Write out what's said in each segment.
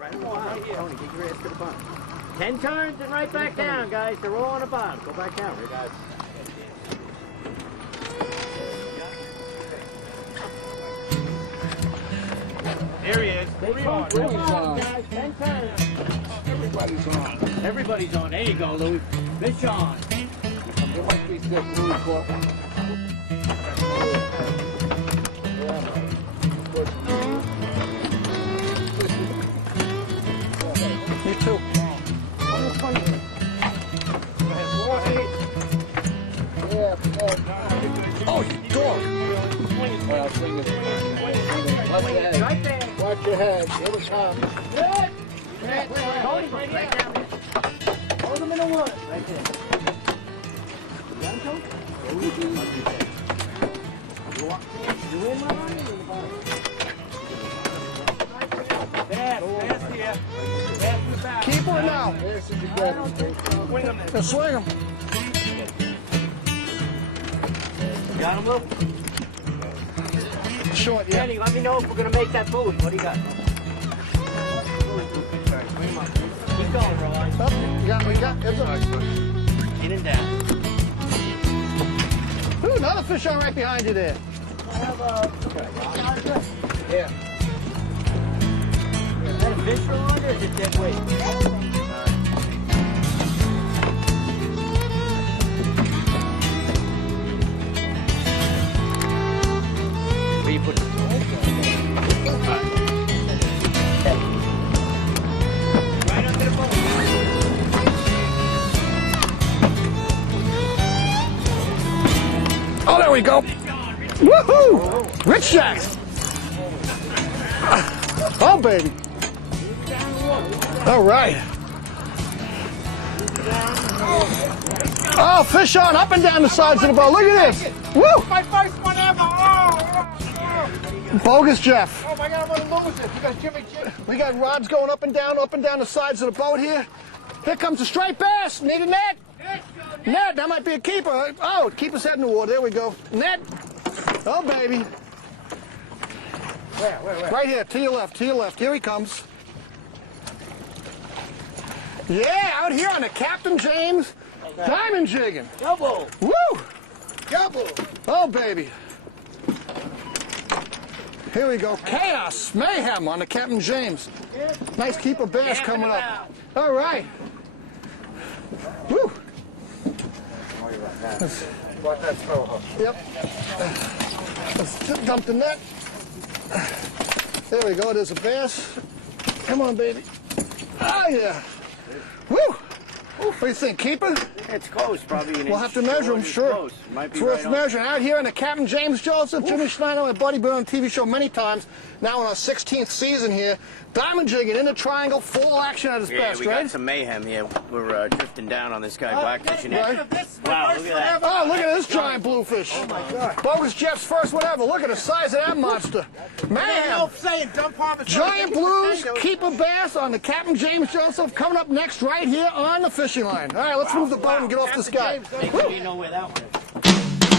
Right on the bottom. Tony, get your ass to the bottom. 10 turns and right back down, guys. They're all on the bottom. Go back down, guys. There he is. Come on, guys. 10 turns. Everybody's on. Everybody's on. There you go, Louis. Fish on. There might be still Louis caught one. Me too. Oh, you dog. Watch your head. Here it comes. Good. Tony, right down. Hold him in the water. Right there. You got him, Tony? You in, my man? In the bottom. Fast here. Fast in the back. Keep her now. This is your good. Swing him Now swing him. Got him, Lou? Short, yeah. Danny, let me know if we're going to make that buoy. What do you got? Keep going, Roland. Up. We got. It's a, In and down. ooh, another fish on right behind you there. I have a... Yeah. Is that a fish, Roland, or is it dead weight? Where you put it? Right under the boat. Oh, there we go. Woohoo! Rich Jacks. Oh, baby. All right. Oh, fish on up and down the sides of the boat. Look at this. Woo! My first one ever. Bogus Jeff. Oh my God, I'm gonna lose it. We got Jimmy. We got rods going up and down the sides of the boat here. Here comes a straight bass. Need a net. Net, that might be a keeper. Oh, keeper's head in the water. There we go. Net. Oh, baby. Where? Right here, to your left, to your left. Here he comes. Yeah, out here on the Captain James Diamond Jigging. Double. Woo! Double. Oh, baby. Here we go. Chaos, mayhem on the Captain James. Nice keeper bass coming up. All right. Woo! Watch that throw hook. Yep. Let's dump the net. There we go. There's a bass. Come on, baby. Oh, yeah. Woo! What do you think, keeper? It's close, probably. We'll have to measure them, sure. Close. Might be It's worth right on. measuring. Out here in the Captain James Joseph, Jimmy Schneider, my buddy, been on a TV show many times. Now in our 16th season here. Diamond jigging in the triangle, full action at his Yeah, best, we right? got some mayhem here. We're drifting down on this guy blackfishing it. Right. Wow, look at that. Oh, look at this giant bluefish. Oh, my God. Bogus Jeff's first one ever. Look at the size of that monster. Man. saying dump on the Giant blues, keeper bass on the Captain James Joseph coming up next right here on the fishing line. All right, let's move the boat and get off this guy. Make sure you know where that one is.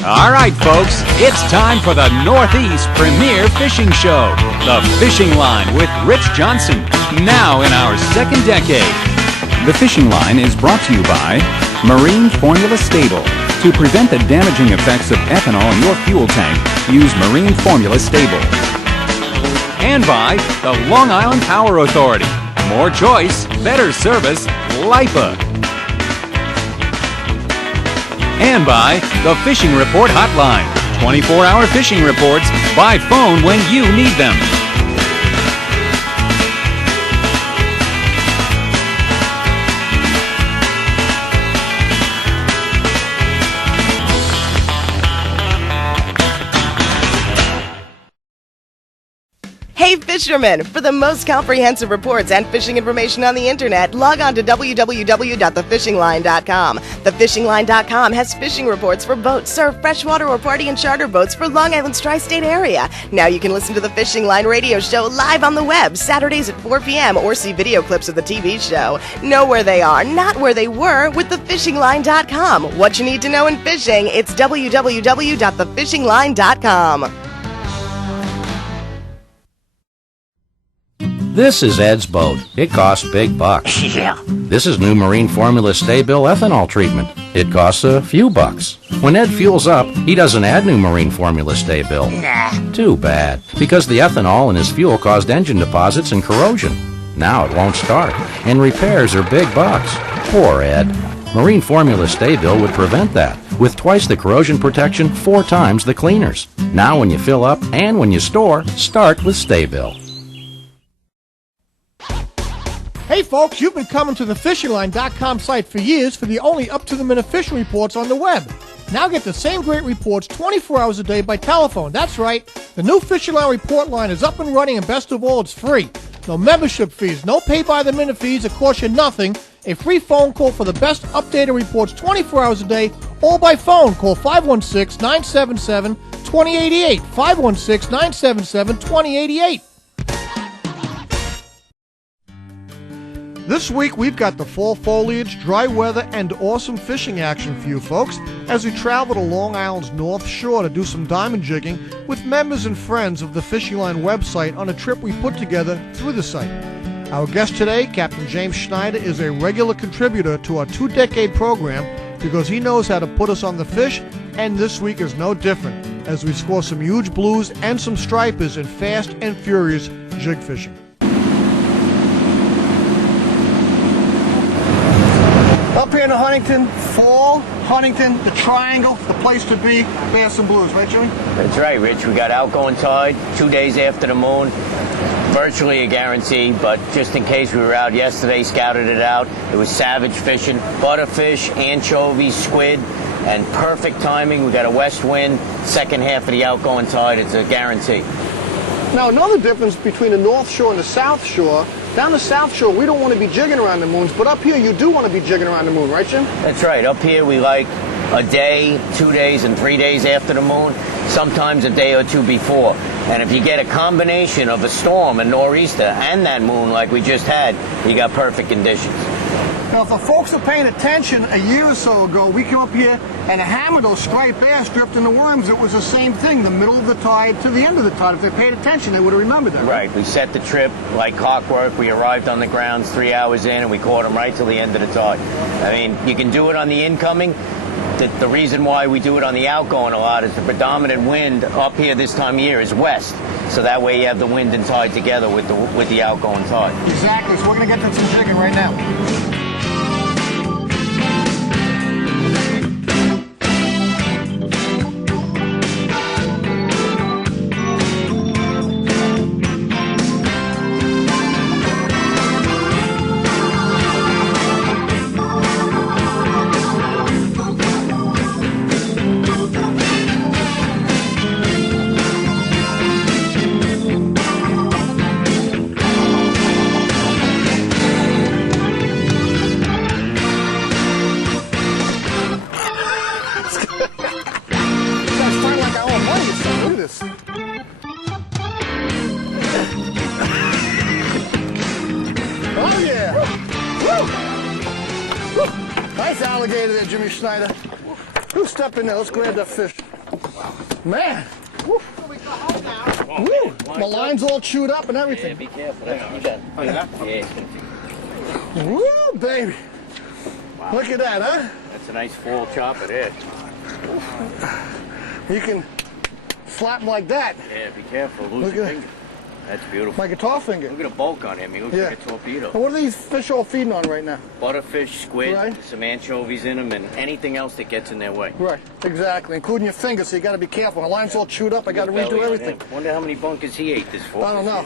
All right, folks, it's time for the Northeast Premier Fishing Show, The Fishing Line with Rich Johnson, now in our second decade. The Fishing Line is brought to you by Marine Formula Stable. To prevent the damaging effects of ethanol in your fuel tank, use Marine Formula Stable. And by the Long Island Power Authority. More choice, better service, LIPA. And by the Fishing Report Hotline. 24-hour fishing reports by phone when you need them. Hey fishermen! For the most comprehensive reports and fishing information on the internet, log on to www.thefishingline.com. Thefishingline.com has fishing reports for boats, surf, freshwater, or party and charter boats for Long Island's tri-state area. Now you can listen to the Fishing Line radio show live on the web, Saturdays at 4 p.m., or see video clips of the TV show. Know where they are, not where they were, with thefishingline.com. What you need to know in fishing, it's www.thefishingline.com. This is Ed's boat. It costs big bucks. Yeah. This is new Marine Formula Sta-Bil ethanol treatment. It costs a few bucks. When Ed fuels up, he doesn't add new Marine Formula Sta-Bil. Nah. Too bad, because the ethanol in his fuel caused engine deposits and corrosion. Now it won't start, and repairs are big bucks. Poor Ed. Marine Formula Sta-Bil would prevent that, with twice the corrosion protection, 4 times the cleaners. Now when you fill up and when you store, start with Sta-Bil. Hey folks, you've been coming to the FishingLine.com site for years for the only up-to-the-minute fishing reports on the web. Now get the same great reports 24 hours a day by telephone. That's right, the new Fishing Line report line is up and running, and best of all, it's free. No membership fees, no pay-by-the-minute fees that cost you nothing. A free phone call for the best updated reports 24 hours a day, all by phone. Call 516-977-2088, 516-977-2088. This week, we've got the fall foliage, dry weather, and awesome fishing action for you folks as we travel to Long Island's North Shore to do some diamond jigging with members and friends of the Fishing Line website on a trip we put together through the site. Our guest today, Captain James Schneider, is a regular contributor to our 2-decade program because he knows how to put us on the fish, and this week is no different as we score some huge blues and some stripers in fast and furious jig fishing. Up here in the Huntington, fall, Huntington, the triangle, the place to be, bass and blues, right, Jimmy? That's right, Rich. We got outgoing tide 2 days after the moon. Virtually a guarantee, but just in case, we were out yesterday, scouted it out. It was savage fishing, butterfish, anchovies, squid, and perfect timing. We got a west wind, second half of the outgoing tide. It's a guarantee. Now, another difference between the North Shore and the South Shore, down the South Shore, we don't want to be jigging around the moons, but up here, you do want to be jigging around the moon, right, Jim? That's right. Up here, we like a day, 2 days, and 3 days after the moon, sometimes a day or two before. And if you get a combination of a storm, a nor'easter, and that moon like we just had, you got perfect conditions. Now, if the folks are paying attention, a year or so ago, we came up here and hammered those striped bass, drifting the worms. It was the same thing, the middle of the tide to the end of the tide. If they paid attention, they would have remembered that. Right. We set the trip like clockwork. We arrived on the grounds 3 hours in, and we caught them right till the end of the tide. I mean, you can do it on the incoming. The reason why we do it on the outgoing a lot is the predominant wind up here this time of year is west. So that way you have the wind and tide together with the outgoing tide. Exactly. So we're going to get to some jigging right now. Nice alligator there, Jimmy Schneider. Who step in there? Let's grab that fish. Man. Woo. Woo. My line's all chewed up and everything. Yeah, be careful. Yeah. Woo, baby. Wow. Look at that, huh? That's a nice full chopper there. You can slap him like that. Yeah, be careful. Lose Look your at finger. That's beautiful. My guitar finger. Look at the bulk on him. He looks like a torpedo. Now, what are these fish all feeding on right now? Butterfish, squid, right. Some anchovies in them, and anything else that gets in their way. Right, exactly, including your fingers, so you got to be careful. My line's all chewed up, I got to redo everything. Wonder how many bunkers he ate this for. I don't know.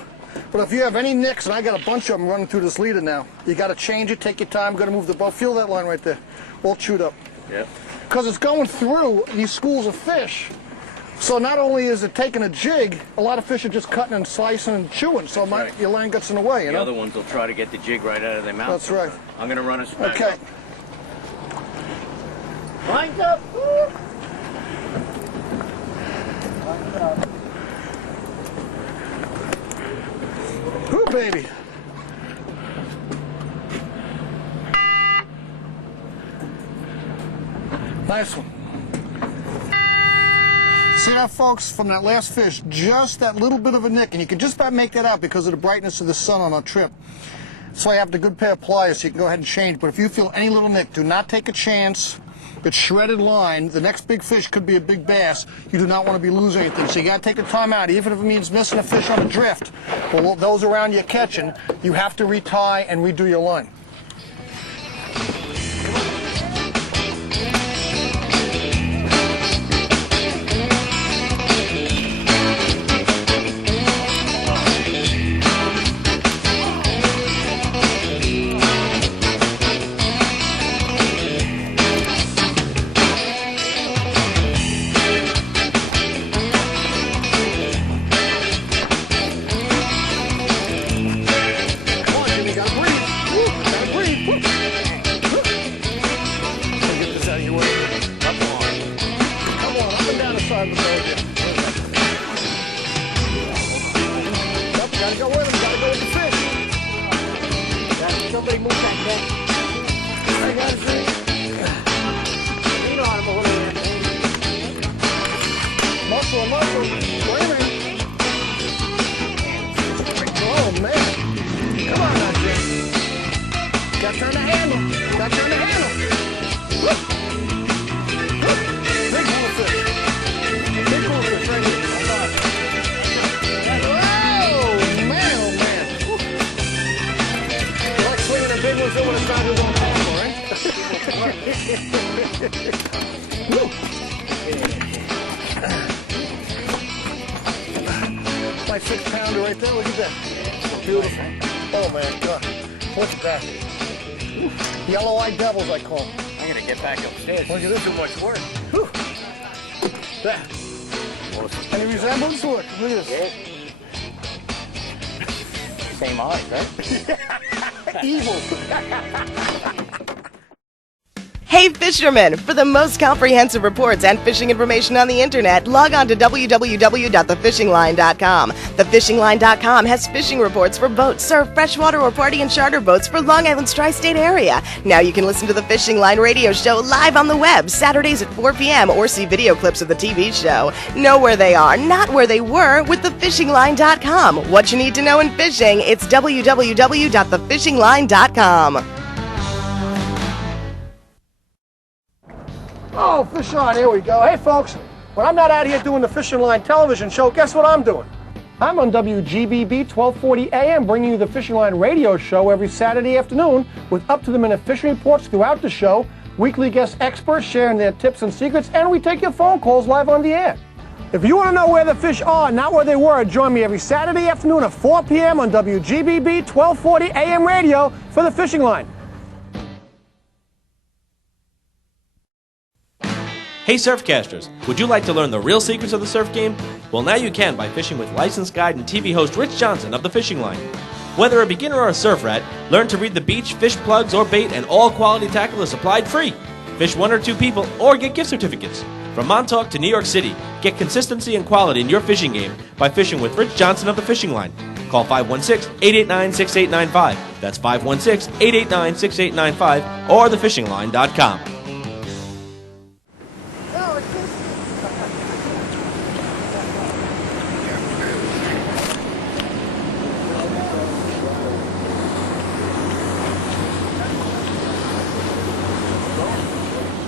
But if you have any nicks, and I got a bunch of them running through this leader now, you got to change it, take your time, got to move the boat. Feel that line right there, all chewed up. Yep. Because it's going through these schools of fish. So not only is it taking a jig, a lot of fish are just cutting and slicing and chewing, so your line gets in the way, you know? The other ones will try to get the jig right out of their mouth. That's right. I'm going to run us back. Okay. Lines up. Whoo, baby. Nice one. See that, folks? From that last fish, just that little bit of a nick, and you can just about make that out because of the brightness of the sun on our trip. That's why I have the good pair of pliers, so you can go ahead and change. But if you feel any little nick, do not take a chance. It's shredded line. The next big fish could be a big bass. You do not want to be losing anything. So you got to take the time out, even if it means missing a fish on a drift. Or those around you catching, you have to retie and redo your line. Somebody move that net. I got it. You know how to hold it. Muscle, wait a minute. Oh, man. Come on now, Jim. Got to turn the handle. Got to turn the handle. Whoop. Whoop. Big bluefish. Big bluefish right here. Oh, man, oh, man. Whoop. You like swinging a big one so when it's time to go on camera, right? Woo. My 6-pounder right there, look at that. Beautiful. Oh man, God. Look at that. Yellow-eyed devils, I call them. I'm going to get back upstairs. Look at this. Too much work. Whew. That. Any resemblance? Look at this. Same eyes, right? Evil. Hey fishermen! For the most comprehensive reports and fishing information on the internet, log on to www.thefishingline.com. Thefishingline.com has fishing reports for boats, surf, freshwater, or party and charter boats for Long Island's tri-state area. Now you can listen to the Fishing Line radio show live on the web, Saturdays at 4 p.m. or see video clips of the TV show. Know where they are, not where they were, with thefishingline.com. What you need to know in fishing, it's www.thefishingline.com. Oh, fish on, here we go. Hey folks, when I'm not out here doing the Fishing Line television show, guess what I'm doing? I'm on WGBB 1240 AM bringing you the Fishing Line radio show every Saturday afternoon with up-to-the-minute fishing reports throughout the show, weekly guest experts sharing their tips and secrets, and we take your phone calls live on the air. If you want to know where the fish are, not where they were, join me every Saturday afternoon at 4 p.m. on WGBB 1240 AM radio for the Fishing Line. Hey Surfcasters, would you like to learn the real secrets of the surf game? Well, now you can by fishing with licensed guide and TV host Rich Johnson of The Fishing Line. Whether a beginner or a surf rat, learn to read the beach, fish plugs, or bait, and all quality tackle is supplied free. Fish 1 or 2 people or get gift certificates. From Montauk to New York City, get consistency and quality in your fishing game by fishing with Rich Johnson of The Fishing Line. Call 516-889-6895. That's 516-889-6895 or thefishingline.com.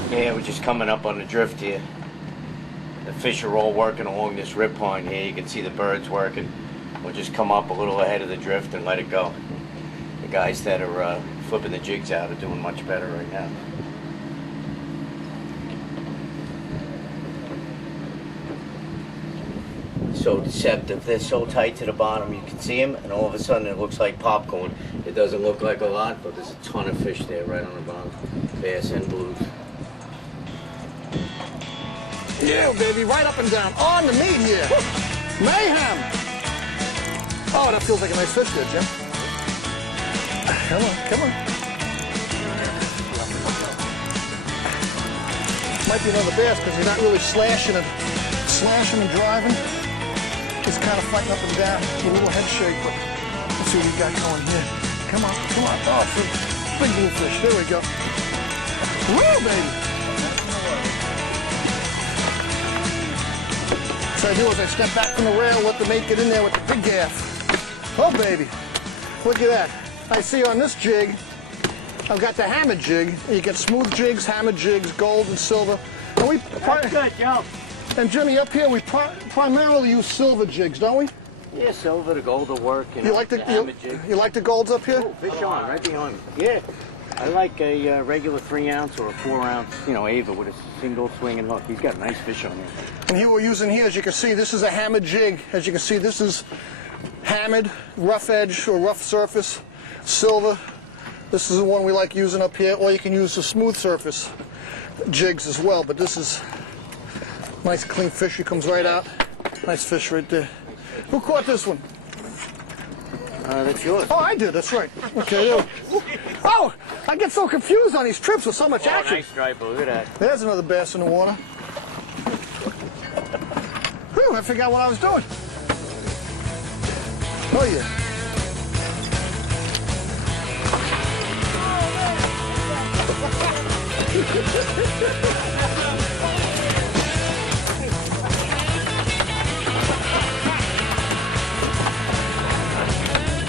Yeah, we're just coming up on the drift here. The fish are all working along this rip pine here. You can see the birds working. We'll just come up a little ahead of the drift and let it go. The guys that are flipping the jigs out are doing much better right now. So deceptive. They're so tight to the bottom. You can see them, and all of a sudden it looks like popcorn. It doesn't look like a lot, but there's a ton of fish there right on the bottom. Bass and blues. Yeah, baby, right up and down, on the meat here. Mayhem! Oh, that feels like a nice fish there, Jim. Come on, come on. Might be another bass because he's not really slashing and driving. He's kind of fighting up and down. A little head shake, but let's see what we got going here. Come on, come on. Oh, big bluefish. There we go. Woo, baby. I do is I step back from the rail, let the mate get in there with the big gaff. Oh, baby. Look at that. I see on this jig, I've got the hammer jig. You get smooth jigs, hammer jigs, gold and silver. And we That's good, Joe. And Jimmy, up here we primarily use silver jigs, don't we? Yeah, silver, the gold will work. You like the you like the golds up here? Oh, fish on, right behind me. Yeah. I like a regular 3-ounce or a 4-ounce, Ava with a single swinging hook. He's got a nice fish on here. And here we're using here, as you can see, this is a hammered jig. As you can see, this is hammered, rough edge or rough surface, silver. This is the one we like using up here, or you can use the smooth surface jigs as well, but this is nice clean fish. He comes right out. Nice fish right there. Who caught this one? That's yours. Oh, I did, that's right. Okay, there. Oh, I get so confused on these trips with so much action. Nice striper, look at that. There's another bass in the water. Whew, I forgot what I was doing. Oh, yeah.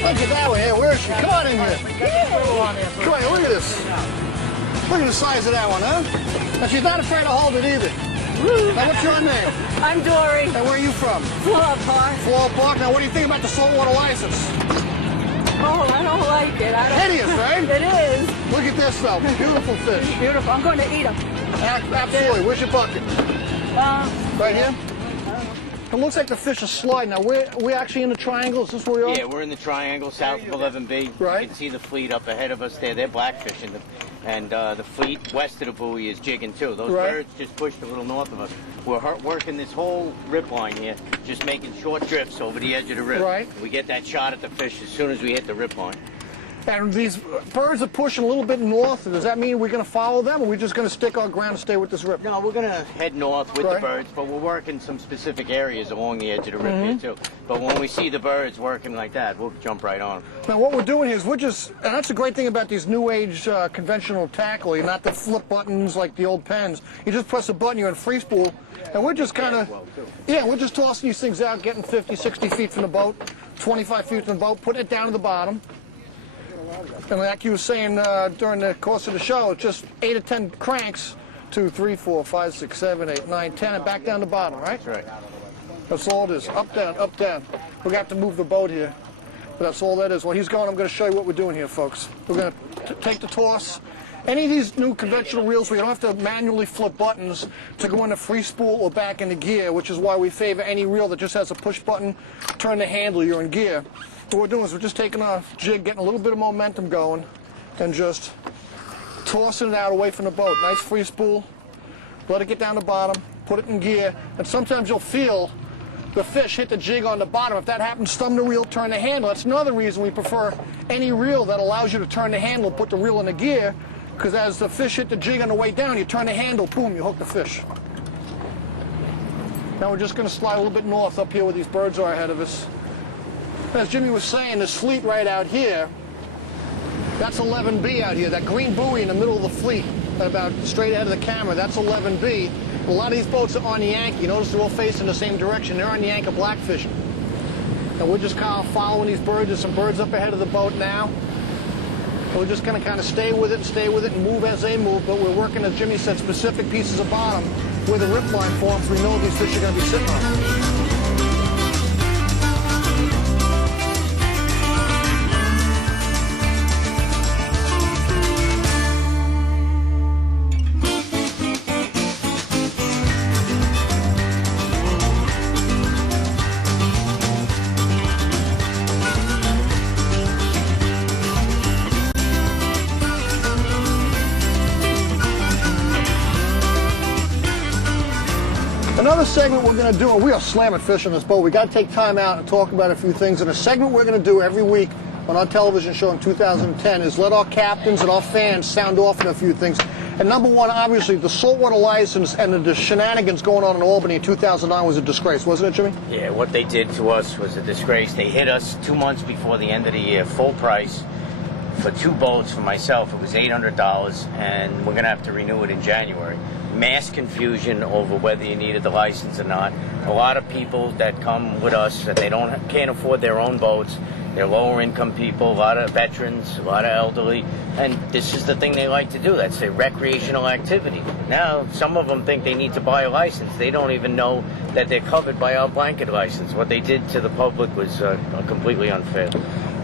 Look at that one here. Where is she? Come on in here. Come on, look at this. Look at the size of that one, huh? Now, she's not afraid to hold it either. Now, what's your name? I'm Dory. And where are you from? Floral Park. Floral Park. Now, what do you think about the saltwater license? Oh, I don't like it. Hideous, right? It is. Look at this, though. Beautiful fish. Beautiful. I'm going to eat them. Absolutely. Where's your bucket? Right here? It looks like the fish is sliding. Now, we're actually in the triangle. Is this where we are? Yeah, we're in the triangle south of 11B. Right. You can see the fleet up ahead of us there. They're blackfishing. And the fleet west of the buoy is jigging too. Those birds just pushed a little north of us. We're working this whole rip line here, just making short drifts over the edge of the rip. Right. We get that shot at the fish as soon as we hit the rip line. And these birds are pushing a little bit north. Does that mean we're going to follow them, or are we just going to stick our ground and stay with this rip? No, we're going to head north with the birds, but we're working some specific areas along the edge of the rip here too. But when we see the birds working like that, we'll jump right on. Now, what we're doing here is and that's the great thing about these new age conventional tackle. You're not the flip buttons like the old pens. You just press a button, you're in free spool, and we're just kind of, we're just tossing these things out, getting 50, 60 feet from the boat, 25 feet from the boat, putting it down to the bottom. And like you were saying during the course of the show, it's just 8 or 10 cranks, 2, 3, 4, 5, 6, 7, 8, 9, 10, and back down the bottom, right? That's right. That's all it is. Up, down, up, down. We're going to have to move the boat here. But that's all that is. While he's going, I'm going to show you what we're doing here, folks. We're going to take the toss. Any of these new conventional reels where you don't have to manually flip buttons to go into free spool or back into gear, which is why we favor any reel that just has a push button, turn the handle, you're in gear. What we're doing is we're just taking our jig, getting a little bit of momentum going, and just tossing it out away from the boat. Nice free spool. Let it get down the bottom, put it in gear, and sometimes you'll feel the fish hit the jig on the bottom. If that happens, thumb the reel, turn the handle. That's another reason we prefer any reel that allows you to turn the handle, put the reel in the gear, because as the fish hit the jig on the way down, you turn the handle, boom, you hook the fish. Now we're just going to slide a little bit north up here where these birds are ahead of us. As Jimmy was saying, this fleet right out here, that's 11B out here. That green buoy in the middle of the fleet, about straight ahead of the camera, that's 11B. A lot of these boats are on the Yankee. You notice they're all facing the same direction. They're on the Yankee blackfishing. And we're just kind of following these birds. There's some birds up ahead of the boat now. And we're just going to kind of stay with it and move as they move. But we're working, as Jimmy said, specific pieces of bottom where the rip line forms. We know these fish are going to be sitting on. Another segment we're going to do, and we are slamming fish on this boat. We got to take time out and talk about a few things. And a segment we're going to do every week on our television show in 2010 is let our captains and our fans sound off on a few things. And number one, obviously, the saltwater license and the shenanigans going on in Albany in 2009 was a disgrace, wasn't it, Jimmy? Yeah, what they did to us was a disgrace. They hit us 2 months before the end of the year, full price, for 2 boats for myself, it was $800, and we're going to have to renew it in January. Mass confusion over whether you needed the license or not. A lot of people that come with us and they can't afford their own boats. They're lower income people, a lot of veterans, a lot of elderly, and this is the thing they like to do. That's their recreational activity. Now, some of them think they need to buy a license. They don't even know that they're covered by our blanket license. What they did to the public was completely unfair.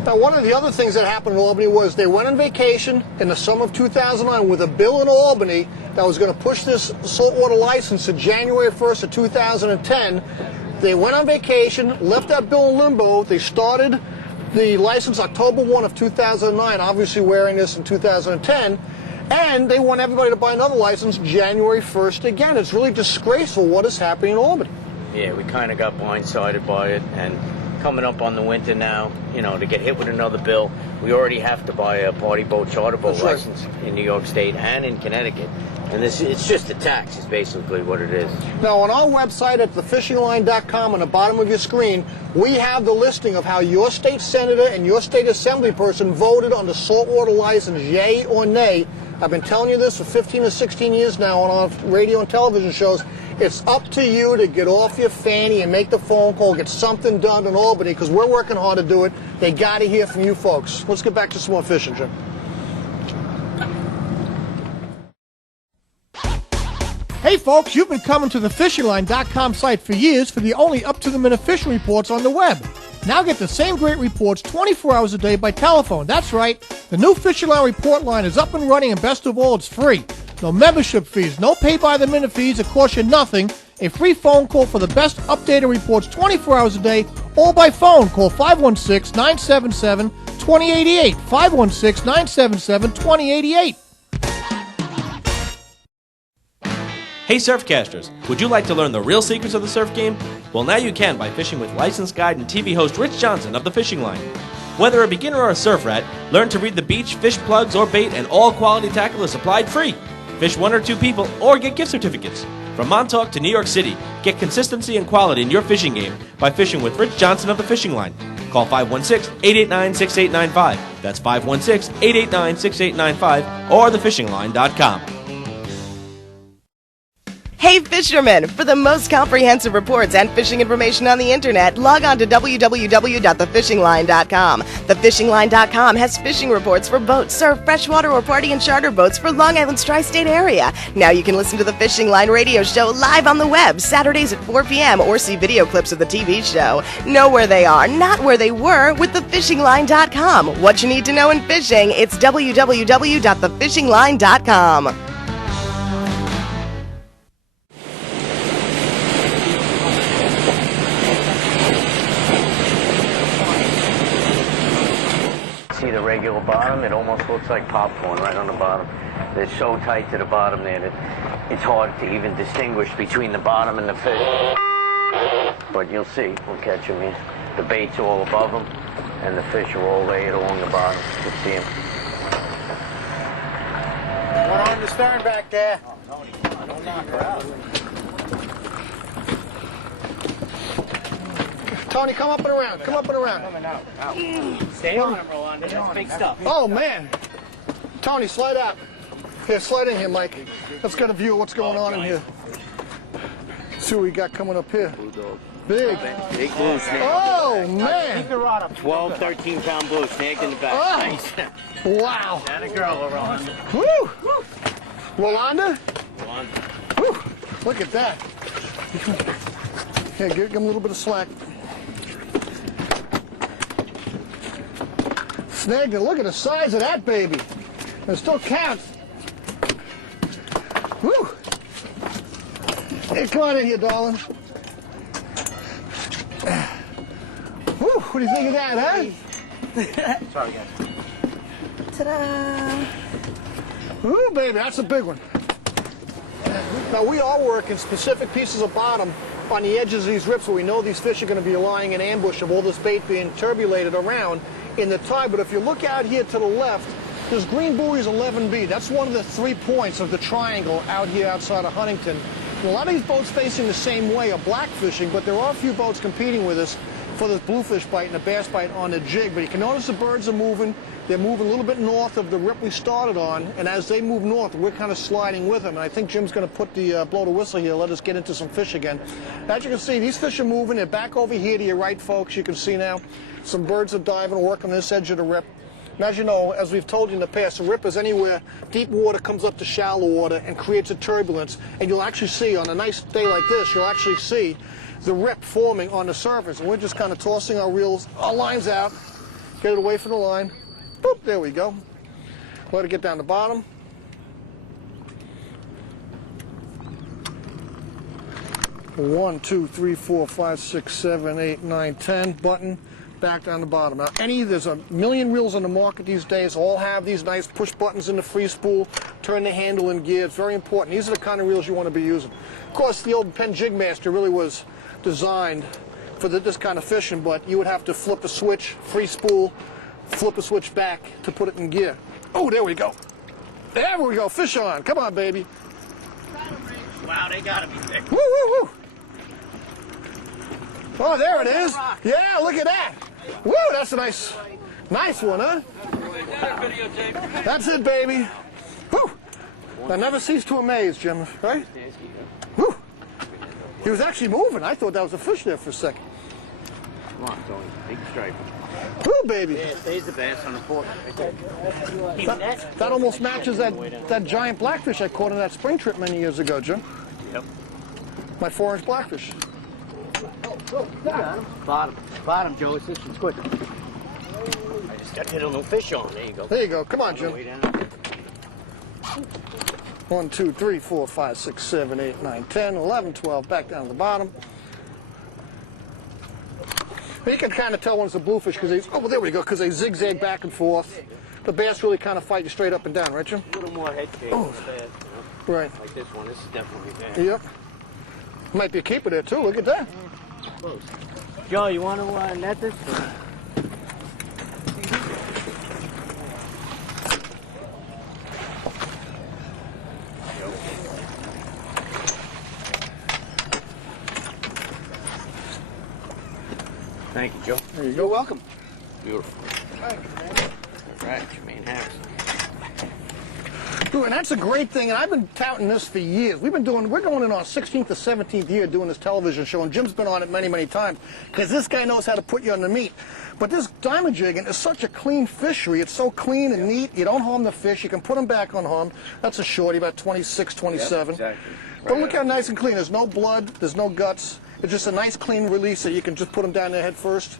Now, one of the other things that happened in Albany was they went on vacation in the summer of 2009 with a bill in Albany that was going to push this saltwater license to January 1st of 2010. They went on vacation, left that bill in limbo. They started the license October 1 of 2009, obviously wearing this in 2010, and they want everybody to buy another license January 1st again. It's really disgraceful what is happening in Albany. Yeah, we kind of got blindsided by it, and coming up on the winter now, you know, to get hit with another bill, we already have to buy a party boat, charter boat license in New York State and in Connecticut. And it's just a tax is basically what it is. Now, on our website at thefishingline.com, on the bottom of your screen, we have the listing of how your state senator and your state assembly person voted on the saltwater license, yay or nay. I've been telling you this for 15 or 16 years now on our radio and television shows. It's up to you to get off your fanny and make the phone call, get something done in Albany, because we're working hard to do it. They got to hear from you folks. Let's get back to some more fishing, Jim. Hey folks, you've been coming to the fishingline.com site for years for the only up-to-the-minute fishing reports on the web. Now get the same great reports 24 hours a day by telephone. That's right, the new Fishing Line report line is up and running, and best of all, it's free. No membership fees, no pay-by-the-minute fees that cost you nothing. A free phone call for the best updated reports 24 hours a day, all by phone. Call 516-977-2088, 516-977-2088. Hey Surfcasters, would you like to learn the real secrets of the surf game? Well, now you can by fishing with licensed guide and TV host Rich Johnson of The Fishing Line. Whether a beginner or a surf rat, learn to read the beach, fish plugs, or bait, and all quality tackle is supplied free. Fish 1 or 2 people or get gift certificates. From Montauk to New York City, get consistency and quality in your fishing game by fishing with Rich Johnson of The Fishing Line. Call 516-889-6895. That's 516-889-6895 or thefishingline.com. Hey fishermen! For the most comprehensive reports and fishing information on the internet, log on to www.thefishingline.com. Thefishingline.com has fishing reports for boats, surf, freshwater, or party and charter boats for Long Island's tri-state area. Now you can listen to the Fishing Line radio show live on the web, Saturdays at 4 p.m., or see video clips of the TV show. Know where they are, not where they were, with thefishingline.com. What you need to know in fishing, it's www.thefishingline.com. See the regular bottom? It almost looks like popcorn right on the bottom. They're so tight to the bottom there that it's hard to even distinguish between the bottom and the fish. But you'll see, we'll catch them here. The bait's all above them, and the fish are all laid along the bottom. You'll see them. One on the stern back there. Oh, Tony, don't knock her out. Tony, come up and around. Come up and around. Coming out. Stay on him, Rolanda. That's big stuff. Oh, man. Tony, slide out. Here, slide in here, Mike. Let's get a view of what's going on in here. See what we got coming up here. Big. Big blue snake. Oh, man. 12, 13-pound blue snake in the back. Oh. Nice. Wow. That a girl, Rolanda. Woo. Rolanda? Woo. Look at that. Here, give him a little bit of slack. Snagged it. Look at the size of that baby. It still counts. Woo! Hey, come on in here, darling. Woo! What do you think of that, huh? Sorry, guys. Ta-da! Woo, baby, that's a big one. Now, we are working specific pieces of bottom on the edges of these rips where we know these fish are going to be lying in ambush of all this bait being turbulated around in the tide. But if you look out here to the left, there's Green Buoy's 11B. That's one of the 3 points of the triangle out here outside of Huntington. And a lot of these boats facing the same way are black fishing, but there are a few boats competing with us for this bluefish bite and the bass bite on the jig. But you can notice the birds are moving. They're moving a little bit north of the rip we started on, and as they move north, we're kind of sliding with them. And I think Jim's going to put the blow the whistle here, let us get into some fish again. As you can see, these fish are moving. They're back over here to your right, folks. You can see now some birds are diving, working this edge of the rip. And as you know, as we've told you in the past, the rip is anywhere deep water comes up to shallow water and creates a turbulence. And you'll actually see, on a nice day like this, you'll actually see the rip forming on the surface. And we're just kind of tossing our reels, our lines out, get it away from the line. Boop, there we go. Let it get down the bottom. One, two, three, four, 5, 6, 7, 8, 9, 10. Button. Back down the bottom. Now, there's a million reels on the market these days. All have these nice push buttons in the free spool. Turn the handle in gear. It's very important. These are the kind of reels you want to be using. Of course, the old Penn Jig Master really was designed for this kind of fishing, but you would have to flip the switch, free spool, flip the switch back to put it in gear. Oh, there we go. There we go. Fish on. Come on, baby. Wow, they gotta be thick. Woo, woo, woo. Oh, there it is. Yeah, look at that. Woo, that's a nice one, huh? That's it, baby. Woo. I never cease to amaze, Jim, right? Woo. He was actually moving. I thought that was a fish there for a second. Come on, Tony. Big stripe. Woo, baby. Yeah, there's the bass on the fork. That almost matches that giant blackfish I caught on that spring trip many years ago, Jim. Yep. My 4-inch blackfish. Bottom, Joe. This one's quicker. I just got to hit a little fish on. There you go. There you go. Come on, Jim. Way down. 1, 2, 3, 4, 5, 6, 7, 8, 9, 10, 11, 12. Back down to the bottom. You can kind of tell when it's a bluefish because there we go, because they zigzag back and forth. The bass really kind of fight you straight up and down, right, Jim? A little more head case. Oh. Bass, you know? Right. Like this one. This is definitely bad. Yep. Might be a keeper there too. Look at that. Close. Joe, you want to net this? Thank you, Joe. There you go. Welcome. Beautiful. Right, Jermaine Harris. Ooh, and that's a great thing, and I've been touting this for years. We're going in our 16th or 17th year doing this television show, and Jim's been on it many, many times, because this guy knows how to put you on the meat. But this diamond jigging is such a clean fishery. It's so clean and neat. You don't harm the fish. You can put them back unharmed. That's a shorty, about 26, 27. Yep, exactly. But look how nice and clean. There's no blood. There's no guts. It's just a nice, clean release that you can just put them down there head first.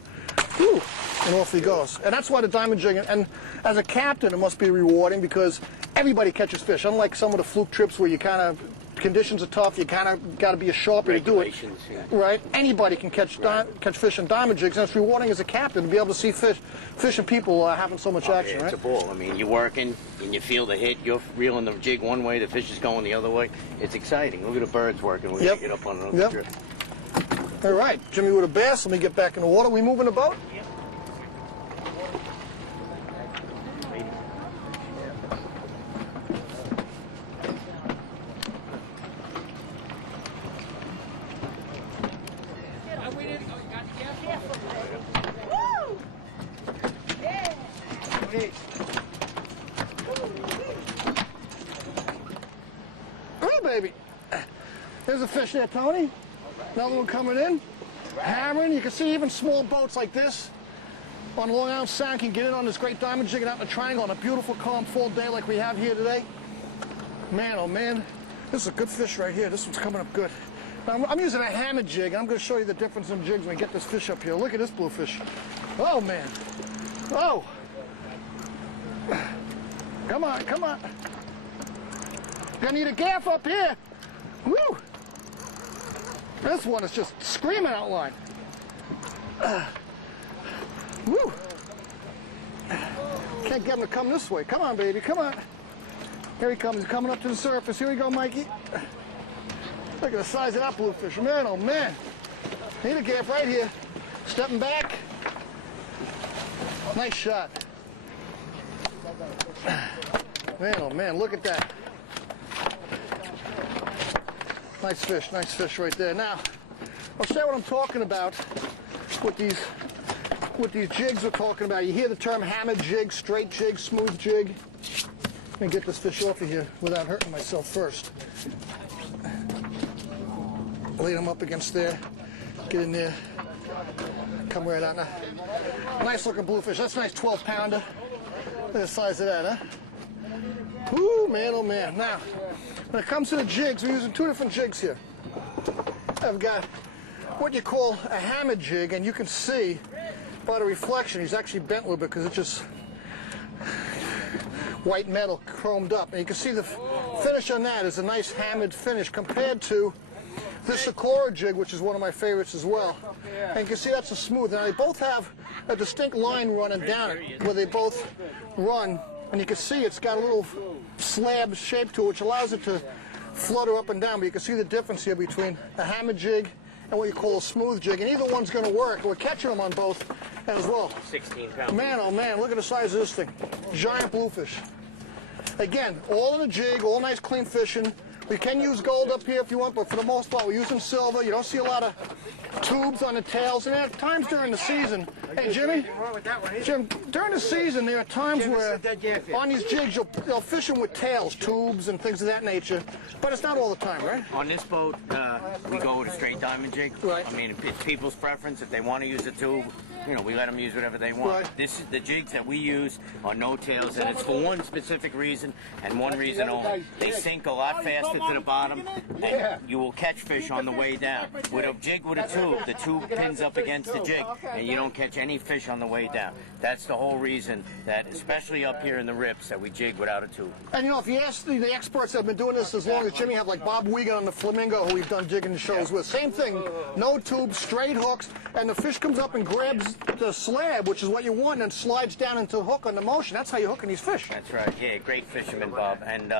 Whew, and off he goes. And that's why the diamond jigging, and as a captain, it must be rewarding because everybody catches fish. Unlike some of the fluke trips where you kind of, conditions are tough, you kind of got to be a sharpie to do it. Yeah. Right? Anybody can catch fish in diamond jigs, and it's rewarding as a captain to be able to see fish and people having so much action, It's right? a ball. I mean, you're working and you feel the hit. You're reeling the jig one way, the fish is going the other way. It's exciting. Look at the birds working. We're going to get up on another trip. All right, Jimmy with a bass. Let me get back in the water. We moving the boat? Yep. Oh, baby. There's a fish there, Tony. Another one coming in. Hammering. You can see even small boats like this on Long Island Sound can get in on this great diamond jigging out in the triangle on a beautiful, calm, full day like we have here today. Man, oh man. This is a good fish right here. This one's coming up good. Now, I'm using a hammer jig, and I'm going to show you the difference in jigs when we get this fish up here. Look at this bluefish. Oh, man. Oh. Come on, come on. Gonna need a gaff up here. Woo! This one is just screaming out line. Woo! Can't get him to come this way. Come on, baby, come on. Here he comes, he's coming up to the surface. Here we go, Mikey. Look at the size of that bluefish. Man, oh man. Need a gaff right here. Stepping back. Nice shot. Man, oh man, look at that. Nice fish right there. Now, I'll show you what I'm talking about. with these jigs we're talking about. You hear the term hammer jig, straight jig, smooth jig. Let me get this fish off of here without hurting myself first. Lead him up against there. Get in there. Come right on. Nice looking bluefish. That's a nice 12-pounder. Look at the size of that, huh? Ooh, man, oh man. Now, when it comes to the jigs, we're using two different jigs here. I've got what you call a hammer jig, and you can see by the reflection, he's actually bent a little bit because it's just white metal chromed up. And you can see the finish on that is a nice hammered finish compared to this Sakura jig, which is one of my favorites as well. And you can see that's a smooth. Now they both have a distinct line running down it where they both run. And you can see it's got a little slab shape to it, which allows it to flutter up and down. But you can see the difference here between a hammer jig and what you call a smooth jig. And either one's going to work. We're catching them on both as well. 16 pounds. Man, oh man, look at the size of this thing. Giant bluefish. Again, all in a jig, all nice clean fishing. We can use gold up here if you want, but for the most part, we're using silver. You don't see a lot of tubes on the tails. And at times during the season, hey, Jimmy, Jim, during the season, there are times where on these jigs, you'll fish them with tails, tubes, and things of that nature. But it's not all the time, right? On this boat, we go with a straight diamond jig. Right. I mean, it's people's preference. If they want to use a tube, you know, we let them use whatever they want. Right. This is the jigs that we use are no tails, and it's for one specific reason and one reason only. They sink a lot faster to the bottom, and you will catch fish on the way down. With a jig with a tube, the tube pins up against the jig, and you don't catch any fish on the way down. That's the whole reason that, especially up here in the rips, that we jig without a tube. And you know, if you ask the experts that have been doing this as long as Jimmy, have like Bob Wiegand on the Flamingo, who we've done jigging shows with, same thing, no tubes, straight hooks, and the fish comes up and grabs the slab, which is what you want, and slides down into the hook on the motion. That's how you're hooking these fish. That's right. Yeah, great fisherman, Bob. And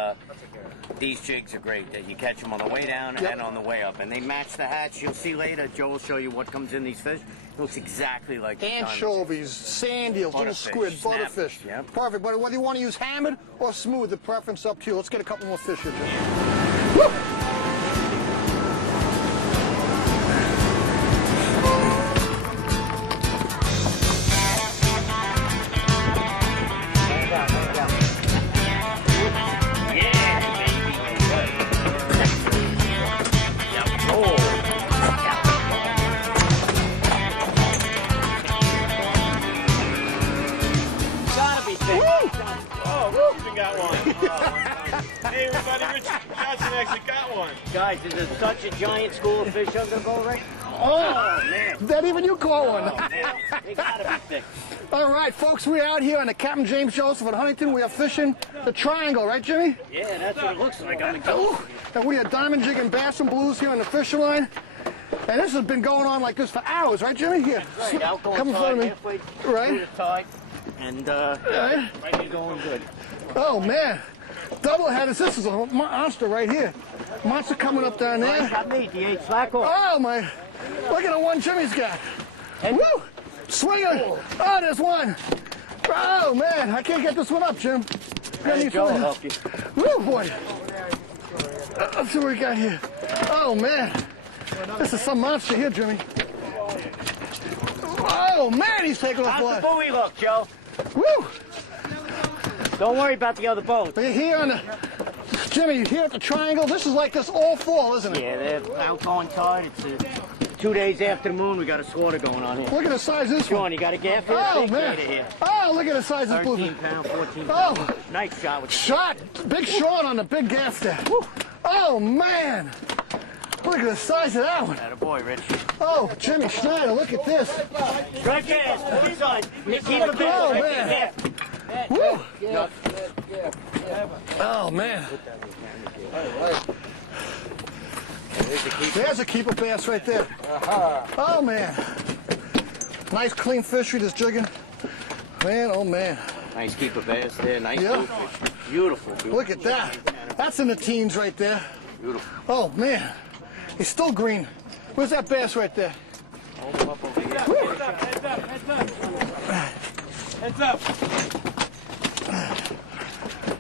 these jigs are great. That you catch them on the way down and on the way up, and they match the hatch. You'll see later. Joe will show you what comes in these fish. It looks exactly like the anchovies, sand eels, little squid, butterfish. Yep. Perfect. But whether you want to use hammered or smooth, the preference up to you. Let's get a couple more fish here, Jim. Woo! Hey everybody, Rich Johnson actually got one. Guys, is it such a giant school of fish under the boat, right? Oh, man. That even you caught one. Oh, man. They gotta be thick. All right, folks, we're out here on the Captain James Joseph at Huntington. We are fishing the triangle, right, Jimmy? Yeah, that's what it looks like on the coast. And we are diamond jigging bass and blues here on the fishing line. And this has been going on like this for hours, right, Jimmy? Here. Right, out going Come in front of me. halfway right. through the tide. And, right here going good. Oh, man. Double headers. This is a monster right here. Monster coming up down there. Got me. The 8 slack off. Oh, my. Look at the one Jimmy's got. Woo! Swinging. Oh, there's one. Oh, man. I can't get this one up, Jim. Joe will help you. Woo, boy. Let's see what we got here. Oh, man. This is some monster here, Jimmy. Oh, man, he's taking off How's the buoy look, Joe? Woo! Don't worry about the other boats. We're here on the, Jimmy, here at the triangle. This is like this all fall, isn't it? Yeah, they're outgoing tide. It's 2 days after the moon. We got a slaughter going on here. Look at the size of this Sean, one. you got a gaff here? Oh, Big man. gator here. Oh, look at the size of this 13 bluefish. pound, 14 Oh. pound. Nice shot. With Shot. Big Sean on the big gaff there. Woo. Oh, man. Look at the size of that one. Attaboy, Rich. Oh, Jimmy Schneider, look at this. Right there. This side. Keep it Oh, there. man. Woo. Oh, man. There's a keeper bass right there. Oh, man. Nice clean fishery, this jigging. Man, oh, man. Nice keeper bass there. Nice Yeah. bluefish. Beautiful. Look at that. That's in the teens right there. Beautiful. Oh, man. He's still green. Where's that bass right there? Hold him up over here. Heads up, heads up, heads up. Heads up.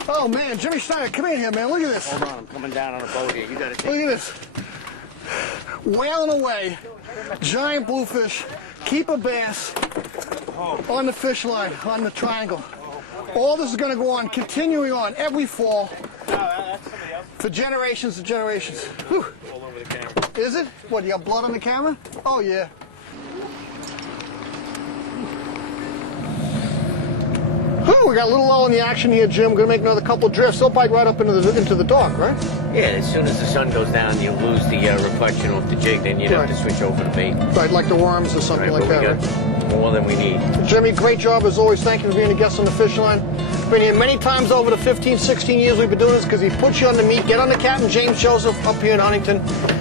Oh, man. Jimmy Schneider, come in here, man. Look at this. Hold on, I'm coming down on a boat here. You gotta take Look at this. Wailing away. Giant bluefish. keep a bass on the fish line, on the triangle. All this is going to go on, continuing on every fall for generations and generations. Whew. Is it? What, you got blood on the camera? Oh, yeah. Whew, we got a little lull in the action here, Jim. We're going to make another couple drifts. They'll bite right up into the dark, right? Yeah, as soon as the sun goes down, you lose the reflection off the jig, then you'd have to switch over to bait. Right, like the worms or something like that, right? More than we need. Jimmy, great job as always. Thank you for being a guest on the Fish Line. Been here many times over the 15, 16 years we've been doing this because he puts you on the meat. Get on the Captain James Joseph up here in Huntington.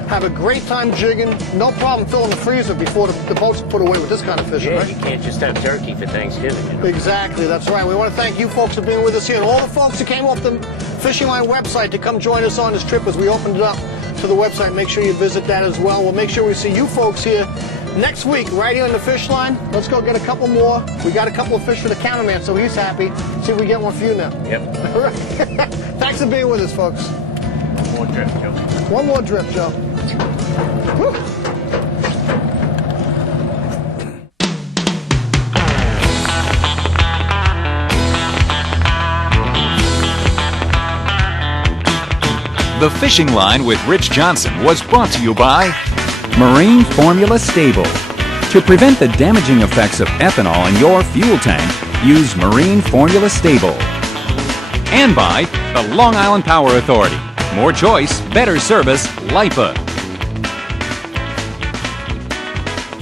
Have a great time jigging. No problem filling the freezer before the boats are put away with this kind of fishing, right? You can't just have turkey for Thanksgiving. You know? Exactly, that's right. We want to thank you folks for being with us here and all the folks who came off the Fishing Line website to come join us on this trip as we opened it up to the website. Make sure you visit that as well. We'll make sure we see you folks here next week, right here on the Fish Line. Let's go get a couple more. We got a couple of fish for the cameraman, so he's happy. See if we get one for you now. Yep. All right. Thanks for being with us, folks. One more drip, Joe. One more drip, Joe. Whew. The Fishing Line with Rich Johnson was brought to you by Marine Formula Stable. To prevent the damaging effects of ethanol in your fuel tank, use Marine Formula Stable. And by the Long Island Power Authority. More choice, better service, LIPA.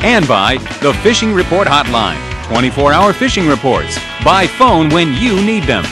And by the Fishing Report Hotline. 24-hour fishing reports. By phone when you need them.